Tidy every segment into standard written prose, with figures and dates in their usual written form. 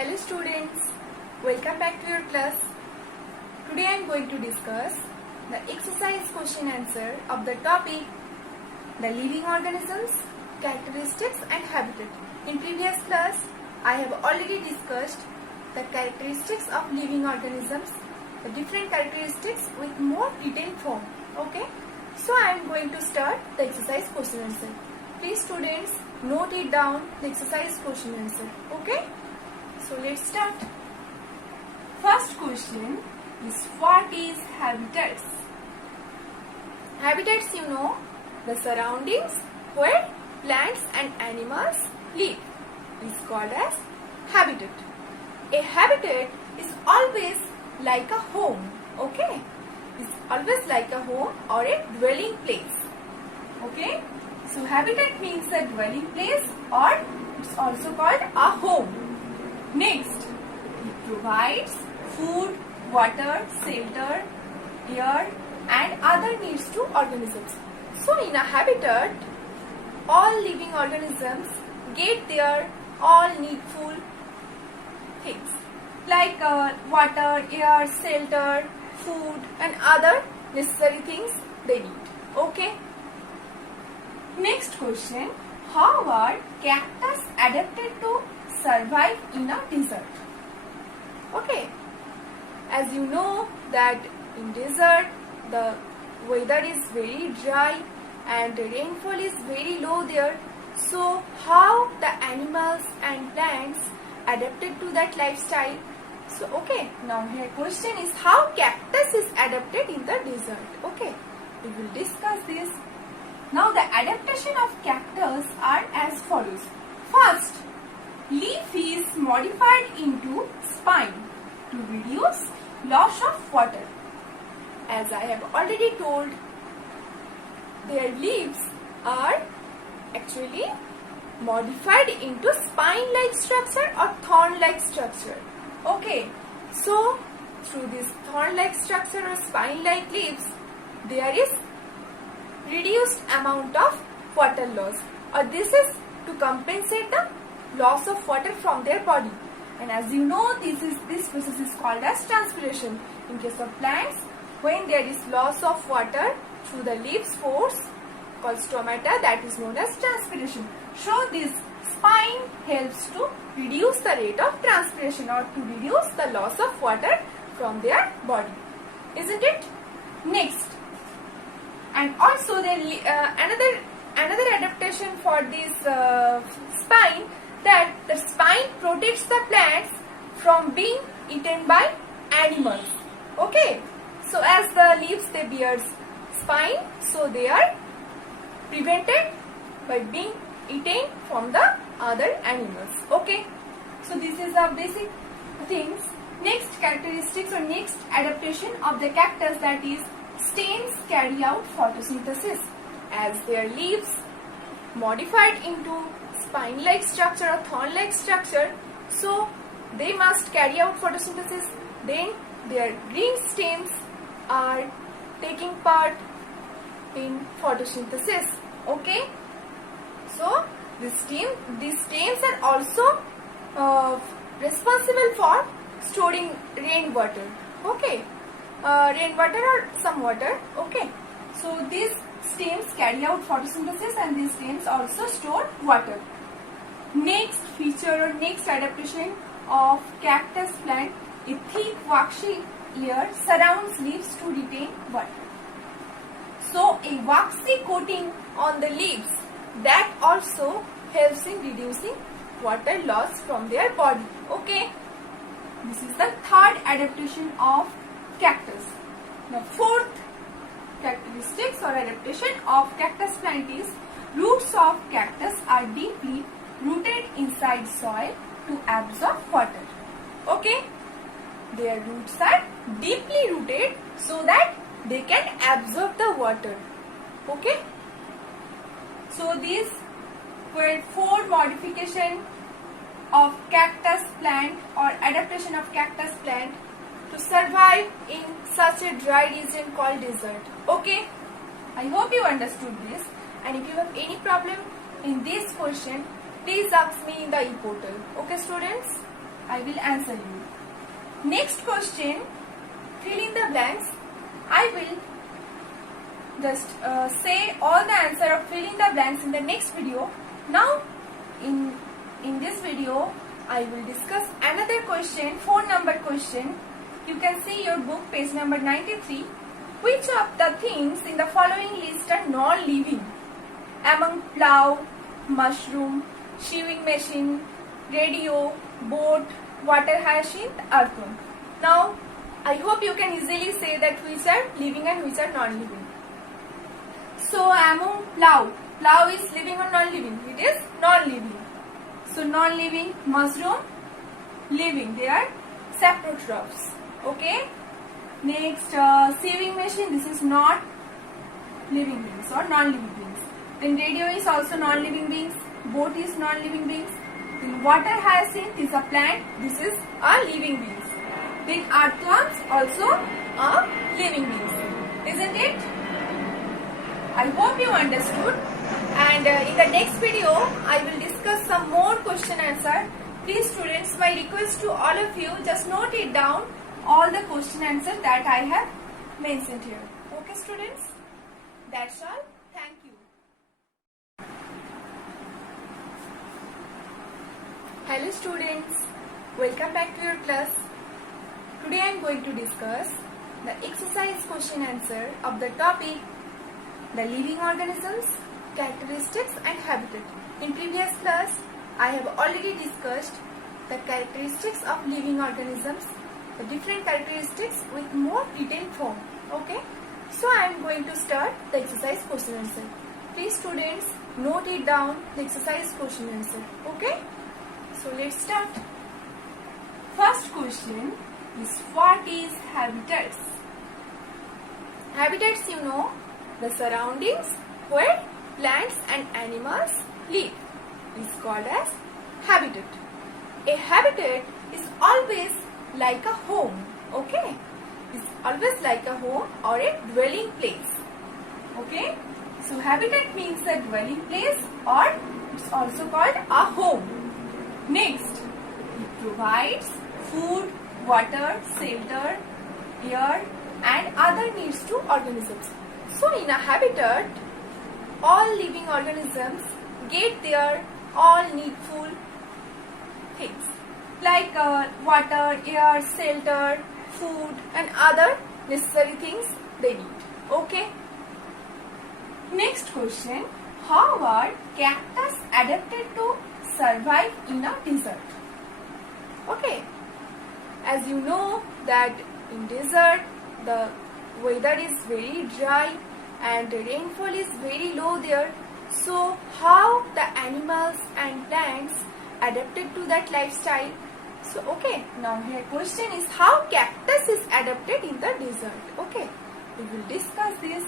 Hello students, welcome back to your class. Today I am going to discuss the exercise question answer of the topic the living organisms, characteristics and habitat. In previous class I have already discussed the characteristics of living organisms, the different characteristics with more detailed form. Okay, so I am going to start the exercise question answer. Please students note it down, the exercise question answer. Okay. So let's start. First question is what is habitats? Habitats, you know, the surroundings where plants and animals live is called as habitat. A habitat is always like a home, okay? It's always like a home or a dwelling place, okay? So habitat means a dwelling place or it's also called a home. Next, it provides food, water, shelter, air and other needs to organisms. So in a habitat, all living organisms get their all needful things like water, air, shelter, food and other necessary things they need. Okay. Next question, how are cactus adapted to survive in a desert? Okay, as you know that in desert the weather is very dry and rainfall is very low there. So how the animals and plants adapted to that lifestyle? So okay, now here question is how cactus is adapted in the desert. Okay, we will discuss this. Now the adaptation of cactus are as follows. First, leaf is modified into spine to reduce loss of water. As I have already told, their leaves are actually modified into spine-like structure or thorn-like structure. Okay, so through this thorn-like structure or spine-like leaves, there is reduced amount of water loss, or this is to compensate the loss of water from their body. And as you know, this process is called as transpiration. In case of plants, when there is loss of water through the leaves force called stomata, that is known as transpiration. So this spine helps to reduce the rate of transpiration or to reduce the loss of water from their body, isn't it? Next, and also there another adaptation for this spine, that the spine protects the plants from being eaten by animals. Okay, so as the leaves they bear spine, so they are prevented by being eaten from the other animals. Okay, so this is the basic things. Next characteristics or next adaptation of the cactus, that is stems carry out photosynthesis. As their leaves modified into spine-like structure or thorn-like structure, so they must carry out photosynthesis. Then their green stems are taking part in photosynthesis. Okay, so these stems are also responsible for storing rainwater. Okay, rainwater or some water. Okay, so these stems carry out photosynthesis and these stems also store water. Next feature or next adaptation of cactus plant, a thick waxy layer surrounds leaves to retain water. So a waxy coating on the leaves, that also helps in reducing water loss from their body. Okay, this is the third adaptation of cactus. Now fourth characteristics or adaptation of cactus plant is roots of cactus are deeply rooted inside soil to absorb water. Okay, their roots are deeply rooted so that they can absorb the water. Okay, so these were four modification of cactus plant or adaptation of cactus plant to survive in such a dry region called desert. Okay, I hope you understood this, and if you have any problem in this question, please ask me in the e-portal. Okay students? I will answer you. Next question, fill in the blanks. I will just say all the answer of fill in the blanks in the next video. Now in this video I will discuss another question, 4 number question. You can see your book page number 93. Which of the things in the following list are non-living? Among plough, mushroom, sewing machine, radio, boat, water hyacinth, earthworm. Now I hope you can easily say that which are living and which are non-living. So among plough is living or non-living? It is non-living. So non-living, mushroom, living. They are saprotrophs. Okay. Next, sewing machine. This is not living beings or non-living beings. Then radio is also non-living beings. Boat is non-living beings. Then water hyacinth is a plant. This is a living beings. Then earthworms also are living beings. Isn't it? I hope you understood. And in the next video, I will discuss some more question answer. Please students, my request to all of you, just note it down, all the question answer that I have mentioned here. Okay students? That's all. Thank you. Hello students. Welcome back to your class. Today I am going to discuss the exercise question answer of the topic the living organisms, characteristics and habitat. In previous class, I have already discussed the characteristics of living organisms, the different characteristics with more detailed form. Okay? So I am going to start the exercise question answer. Please students, note it down, the exercise question answer. Okay? So let's start. First question is, what is habitats? Habitats, you know, the surroundings where plants and animals live is called as habitat. A habitat is always like a home. Okay? It's always like a home or a dwelling place. Okay? So habitat means a dwelling place, or it's also called a home. Next, it provides food, water, shelter, air and other needs to organisms. So in a habitat, all living organisms get their all needful things like water, air, shelter, food and other necessary things they need. Okay. Next question, how are cactus adapted to survive in a desert? Okay. As you know that in desert the weather is very dry and the rainfall is very low there. So how the animals and plants adapted to that lifestyle? So okay, now here question is how cactus is adapted in the desert. Okay, we will discuss this.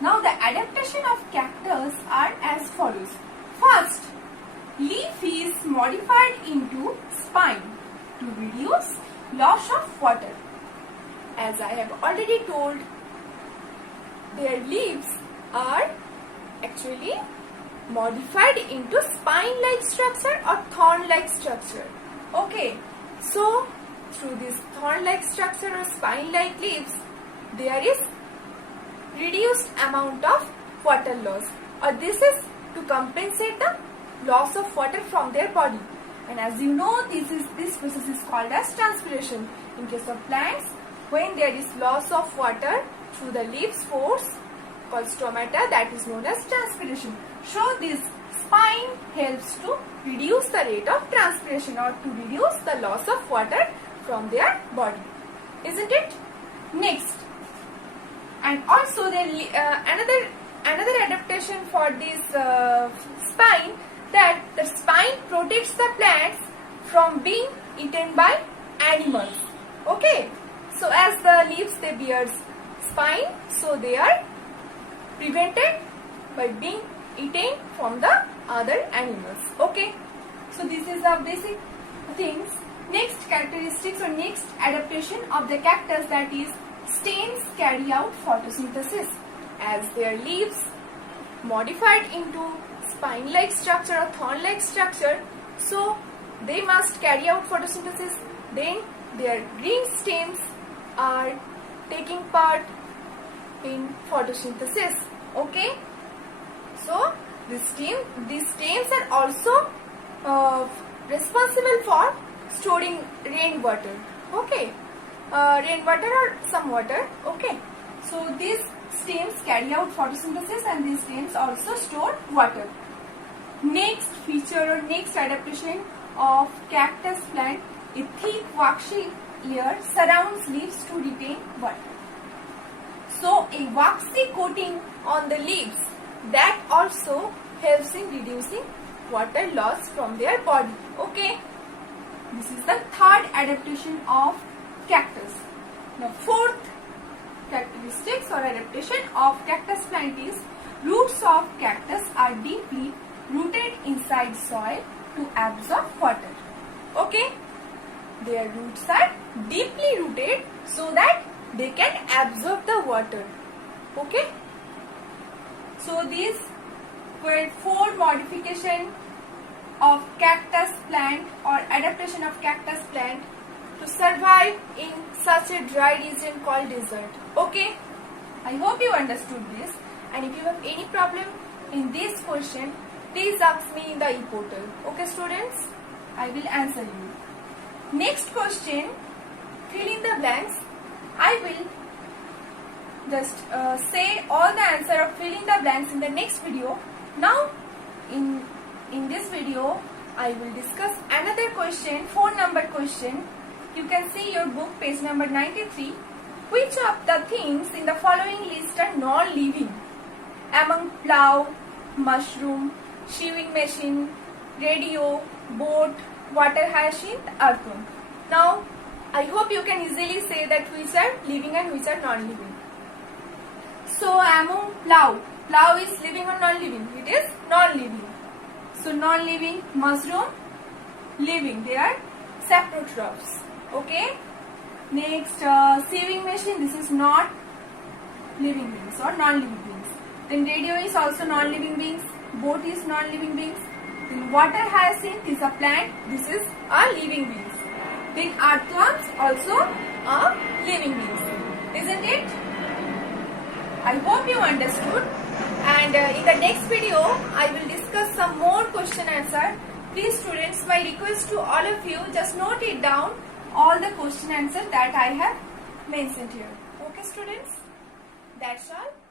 Now the adaptation of cactus are as follows. First, leaf is modified into spine to reduce loss of water. As I have already told, their leaves are actually modified into spine-like structure or thorn-like structure. Okay, so through this thorn-like structure or spine-like leaves, there is reduced amount of water loss, or this is to compensate the loss of water from their body. And as you know, this process is called as transpiration. In case of plants, when there is loss of water through the leaves pores called stomata, that is known as transpiration. So this spine helps to reduce the rate of transpiration or to reduce the loss of water from their body. Isn't it? Next, and also another adaptation for this spine, that the spine protects the plants from being eaten by animals. Okay, so as the leaves they bear spine, so they are prevented by being eaten from the other animals. Okay, so this is the basic things. Next characteristics or next adaptation of the cactus, that is stems carry out photosynthesis. As their leaves modified into spine-like structure or thorn-like structure, so they must carry out photosynthesis. Then their green stems are taking part in photosynthesis. Okay. So these stems are also responsible for storing rainwater. Okay. Rainwater or some water. Okay. So these stems carry out photosynthesis and these stems also store water. Next feature or next adaptation of cactus plant, a thick waxy layer surrounds leaves to retain water. So a waxy coating on the leaves that also helps in reducing water loss from their body. Okay. This is the third adaptation of cactus. Now fourth characteristics or adaptation of cactus plant is roots of cactus are deeply rooted inside soil to absorb water. Okay. Their roots are deeply rooted so that they can absorb the water. Okay. So these were 4 modifications of cactus plant or adaptation of cactus plant to survive in such a dry region called desert. Okay. I hope you understood this, and if you have any problem in this question, please ask me in the e-portal. Okay students, I will answer you. Next question, fill in the blanks. I will just say all the answer of fill in the blanks in the next video. Now in this video I will discuss another question, 4 number question. You can see your book page number 93. Which of the things in the following list are non-living? Among plough, mushroom, sewing machine, radio, boat, water hyacinth, earthworm. Now I hope you can easily say that which are living and which are non-living. So among plough is living or non-living? It is non-living. So non-living, mushroom, living, they are saprotrophs. Okay. Next, sewing machine, this is not living beings or non-living beings. Then radio is also non-living beings. Boat is non-living beings. Then water hyacinth is a plant. This is a living beings. Then earthworms also are living beings. Isn't it? I hope you understood. And in the next video, I will discuss some more question answer. Please students, my request to all of you, just note it down, all the question answer that I have mentioned here. Okay students, that's all.